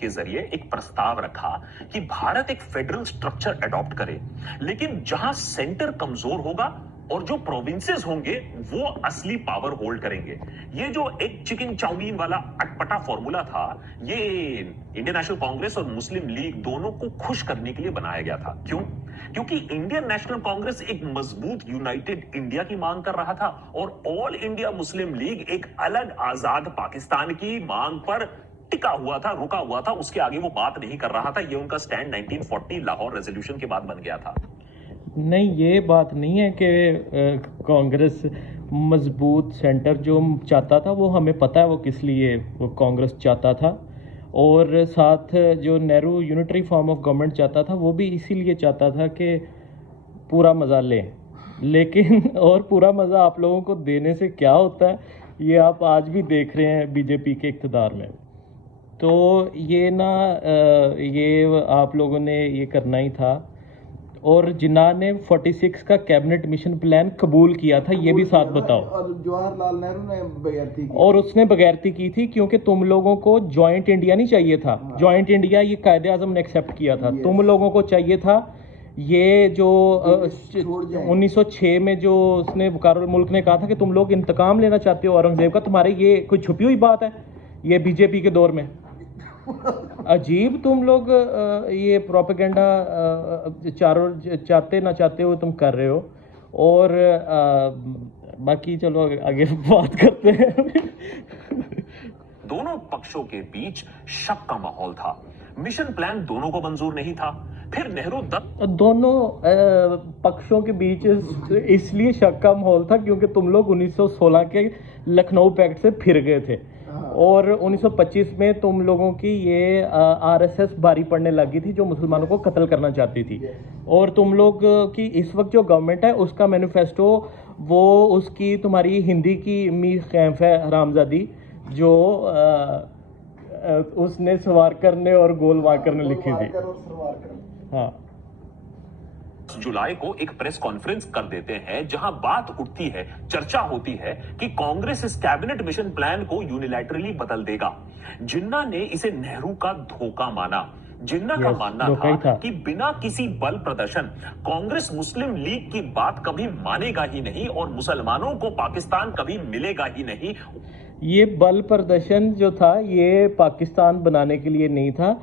के जरिए एक प्रस्ताव रखा कि भारत एक फेडरल स्ट्रक्चर अडॉप्ट करे, लेकिन जहां सेंटर कमजोर होगा और जो प्रोविंसेस होंगे वो असली पावर होल्ड करेंगे। ये जो एक चिकन चाउमीन वाला अटपटा फॉर्मूला था, ये इंडियन नेशनल कांग्रेस और मुस्लिम लीग दोनों को खुश करने के लिए बनाया गया था। क्यों? क्योंकि इंडियन नेशनल कांग्रेस एक मजबूत यूनाइटेड इंडिया की मांग कर रहा था और ऑल इंडिया मुस्लिम लीग एक अलग आजाद पाकिस्तान की मांग पर टिका हुआ था, रुका हुआ था, उसके आगे वो बात नहीं कर रहा था। ये उनका स्टैंड 1940 लाहौर रेजोल्यूशन के बाद बन गया था। नहीं, ये बात नहीं है कि कांग्रेस मजबूत सेंटर जो चाहता था वो हमें पता है वो किस लिए वो कांग्रेस चाहता था, और साथ जो Nehru unitary form of government चाहता था वो भी इसीलिए चाहता था कि पूरा मज़ा लें। लेकिन और पूरा मज़ा आप लोगों को देने से क्या होता है ये आप आज भी देख रहे हैं बीजेपी के इक़्तिदार में। तो ये ना ये आप लोगों ने ये करना ही था। और जिन्ना ने 46 का कैबिनेट मिशन प्लान कबूल किया था, ये भी साथ बताओ। और जवाहरलाल नेहरू ने बगैरती की, और उसने बगैरती की थी क्योंकि तुम लोगों को जॉइंट इंडिया नहीं चाहिए था। जॉइंट इंडिया ये कायदे आज़म ने एक्सेप्ट किया था, तुम लोगों को चाहिए था ये जो 1906 में जो उसने वकार मुल्क ने कहा था कि तुम लोग इंतकाम लेना चाहते हो औरंगजेब का, तुम्हारे ये कोई छुपी हुई बात है ये बीजेपी के दौर में? अजीब तुम लोग ये प्रोपेगेंडा चारों चाहते ना चाहते हो तुम कर रहे हो। और बाकी चलो आगे बात करते हैं। दोनों पक्षों के बीच शक का माहौल था। मिशन प्लान दोनों को मंजूर नहीं था। फिर नेहरू दोनों पक्षों के बीच इसलिए शक का माहौल था क्योंकि तुम लोग 1916 के लखनऊ पैक्ट से फिर गए थे और 1925 में तुम लोगों की ये आरएसएस बारी पड़ने लगी थी जो मुसलमानों को कत्ल करना चाहती थी। और तुम लोग की इस वक्त जो गवर्नमेंट है उसका मैनिफेस्टो वो उसकी तुम्हारी हिंदी की मीर कैंफ है हरामजादी जो उसने सवारकर ने और गोलवाकर ने लिखी थी। हाँ, जुलाई को एक प्रेस कॉन्फ्रेंस कर देते हैं जहां बात उठती है, चर्चा होती है कि कांग्रेस इस कैबिनेट मिशन प्लान को यूनिलैटरली बदल देगा। जिन्ना ने इसे नेहरू का धोखा माना। जिन्ना का मानना था कि बिना किसी बल प्रदर्शन कांग्रेस मुस्लिम लीग की बात कभी मानेगा ही नहीं और मुसलमानों को पाकिस्तान कभी मिलेगा ही नहीं। ये बल प्रदर्शन जो था ये पाकिस्तान बनाने के लिए नहीं था।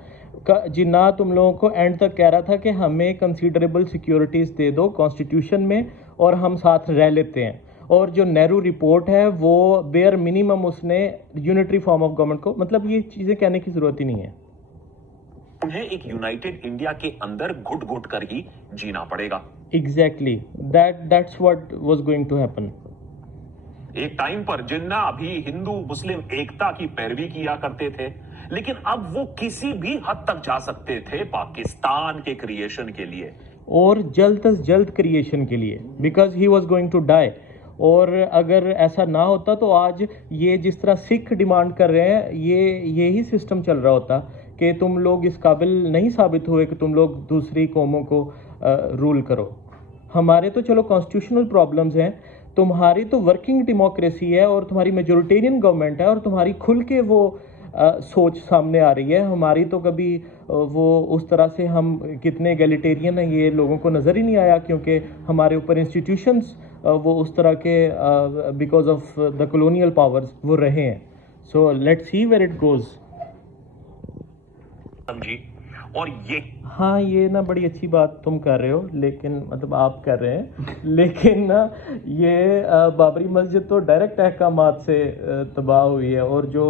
जिन्ना तुम लोगों को एंड तक कह रहा था कि हमें कंसीडरेबल सिक्योरिटीज़ दे दो कॉन्स्टिट्यूशन में और हम साथ रह लेते हैं। और जो नेहरू रिपोर्ट है वो बेयर मिनिमम उसने यूनिटरी फॉर्म ऑफ गवर्नमेंट को, मतलब ये चीज़ें कहने की ज़रूरत ही नहीं है। उन्हें एक यूनाइटेड इंडिया के अंदर घुट घुट कर ही जीना पड़ेगा। Exactly that's what was going to happen. एक टाइम पर जिन्ना अभी हिंदू मुस्लिम एकता की पैरवी किया करते थे, लेकिन अब वो किसी भी हद तक जा सकते थे पाकिस्तान के क्रिएशन के लिए और जल्द से जल्द क्रिएशन के लिए, because he was going to die. और अगर ऐसा ना होता तो आज ये जिस तरह सिख डिमांड कर रहे हैं यही सिस्टम चल रहा होता कि तुम लोग इस काबिल नहीं साबित हुए कि तुम लोग दूसरी कौमों को रूल करो। हमारे तो चलो कॉन्स्टिट्यूशनल प्रॉब्लम्स हैं, तुम्हारी तो वर्किंग डेमोक्रेसी है और तुम्हारी मेजोरिटेरियन गवर्नमेंट है और तुम्हारी खुल के वो सोच सामने आ रही है। हमारी तो कभी वो उस तरह से हम कितने एगलिटेरियन हैं ये लोगों को नज़र ही नहीं आया क्योंकि हमारे ऊपर इंस्टीट्यूशंस वो उस तरह के because of the colonial powers वो रहे हैं। So let's see where it goes. समझी? और ये हाँ, ये ना बड़ी अच्छी बात तुम कर रहे हो, लेकिन मतलब आप कर रहे हैं, लेकिन ना ये बाबरी मस्जिद तो डायरेक्ट अहकामात से तबाह हुई है और जो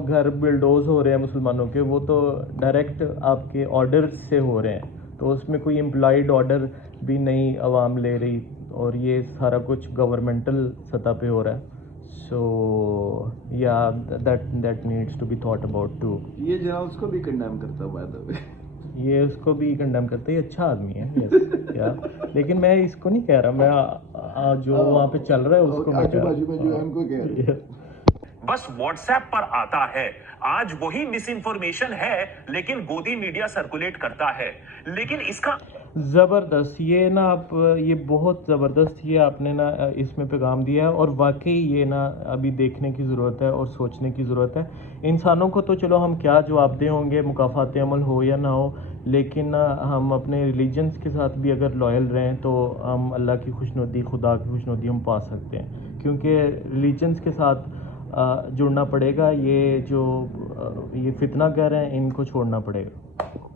घर बिल्डोज हो रहे हैं मुसलमानों के वो तो डायरेक्ट आपके ऑर्डर से हो रहे हैं। तो उसमें कोई एम्प्लॉयड ऑर्डर भी नहीं आवाम ले रही और ये सारा कुछ गवर्नमेंटल सतह पे हो रहा है। So yeah that needs to be thought about too. ये जनाब उसको भी कंडेम करता है, बाय द वे ये उसको भी कंडेम करते हैं, अच्छा आदमी है यस या, लेकिन मैं इसको नहीं कह रहा, मैं जो वहाँ पे चल रहा है उसको मैं कह रहा हूँ। बस व्हाट्सएप पर आता है, आज वही मिस इन्फॉर्मेशन है लेकिन गोदी मीडिया सर्कुलेट करता है। लेकिन इसका ज़बरदस्त, ये ना आप ये बहुत ज़बरदस्त ये आपने ना इसमें पैगाम दिया है, और वाकई ये ना अभी देखने की ज़रूरत है और सोचने की ज़रूरत है। इंसानों को तो चलो हम क्या जवाबदेह होंगे, मुकाफ़ात अमल हो या ना हो, लेकिन ना हम अपने रिलीजन्स के साथ भी अगर लॉयल रहें तो हम अल्लाह की खुशनुदी, खुदा की खुशनुदी हम पा सकते हैं, क्योंकि रिलीजन्स के साथ जुड़ना पड़ेगा। ये जो ये फितना कर रहे हैं इनको छोड़ना पड़ेगा।